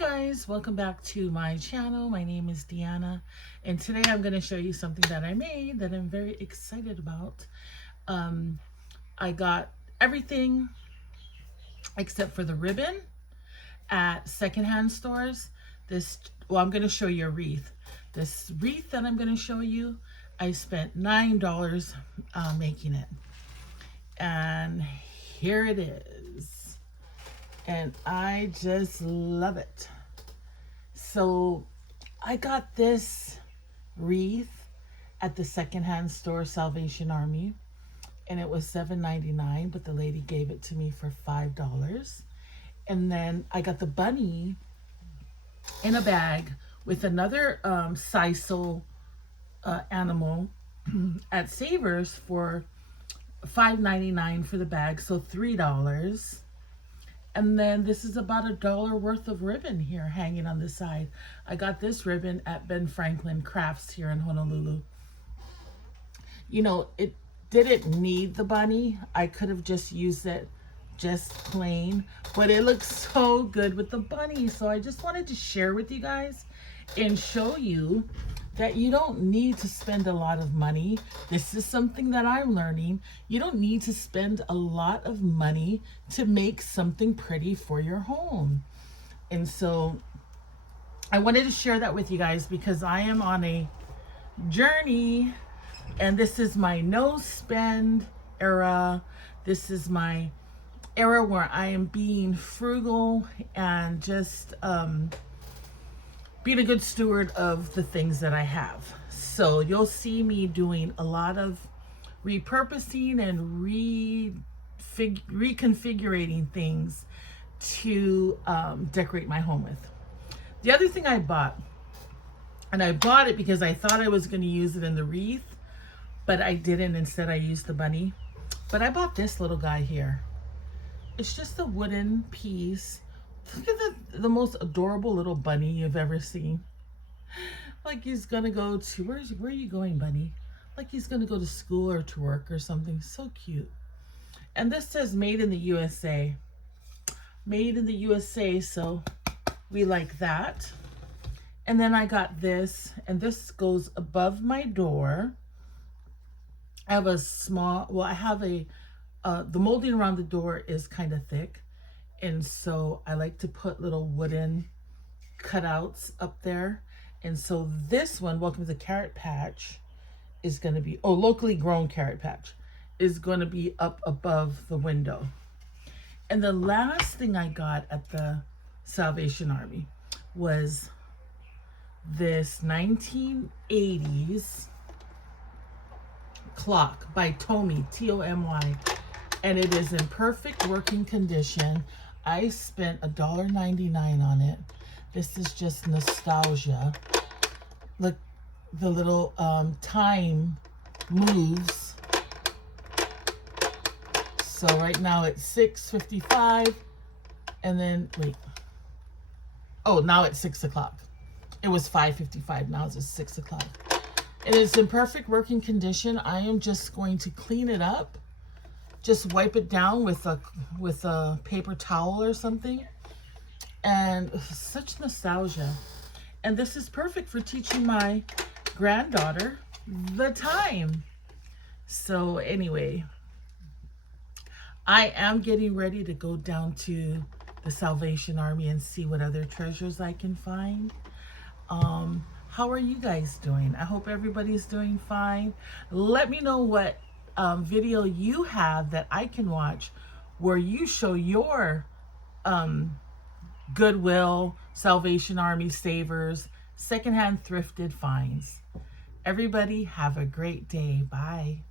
guys, welcome back to my channel. My name is Deanna, and today I'm going to show you something that I made that I'm very excited about. I got everything except for the ribbon at secondhand stores. I'm going to show you a wreath. This wreath that I'm going to show you, I spent $9 making it, and here it is. And I just love it. So I got this wreath at the secondhand store Salvation Army, and it was $7.99, but the lady gave it to me for $5. And then I got the bunny in a bag with another sisal animal at Savers for $5.99 for the bag, so $3. And then this is about $1 worth of ribbon here hanging on the side. I got this ribbon at Ben Franklin Crafts here in Honolulu. You know, it didn't need the bunny. I could have just used it just plain, but it looks so good with the bunny. So I just wanted to share with you guys and show you that you don't need to spend a lot of money. This is something that I'm learning. You don't need to spend a lot of money to make something pretty for your home. And so I wanted to share that with you guys because I am on a journey, and this is my no spend era. This is my era where I am being frugal and just being a good steward of the things that I have. So you'll see me doing a lot of repurposing and reconfiguring things to decorate my home with. The other thing I bought, and I bought it because I thought I was going to use it in the wreath, but I didn't. Instead, I used the bunny. But I bought this little guy here. It's just a wooden piece. Look at the most adorable little bunny you've ever seen. Like he's gonna go to, where are you going, bunny? Like he's gonna go to school or to work or something. So cute. And this says made in the USA. Made in the USA, so we like that. And then I got this, and this goes above my door. I have a small, well, I have a, the molding around the door is kind of thick. And so I like to put little wooden cutouts up there. And so this one, Welcome to the Carrot Patch, is going to be, locally grown carrot patch, is going to be up above the window. And the last thing I got at the Salvation Army was this 1980s clock by Tomy, T-O-M-Y. And it is in perfect working condition. I spent $1.99 on it. This is just nostalgia. Look, the little time moves. So right now it's 6:55, and then wait. Oh, now it's 6 o'clock. It was 5:55. Now it's 6 o'clock. It is in perfect working condition. I am just going to clean it up. Just wipe it down with a paper towel or something. And such nostalgia. And this is perfect for teaching my granddaughter the time. So anyway, I am getting ready to go down to the Salvation Army and see what other treasures I can find. How are you guys doing? I hope everybody's doing fine. Let me know what video you have that I can watch where you show your Goodwill, Salvation Army, Savers, secondhand thrifted finds. Everybody have a great day. Bye.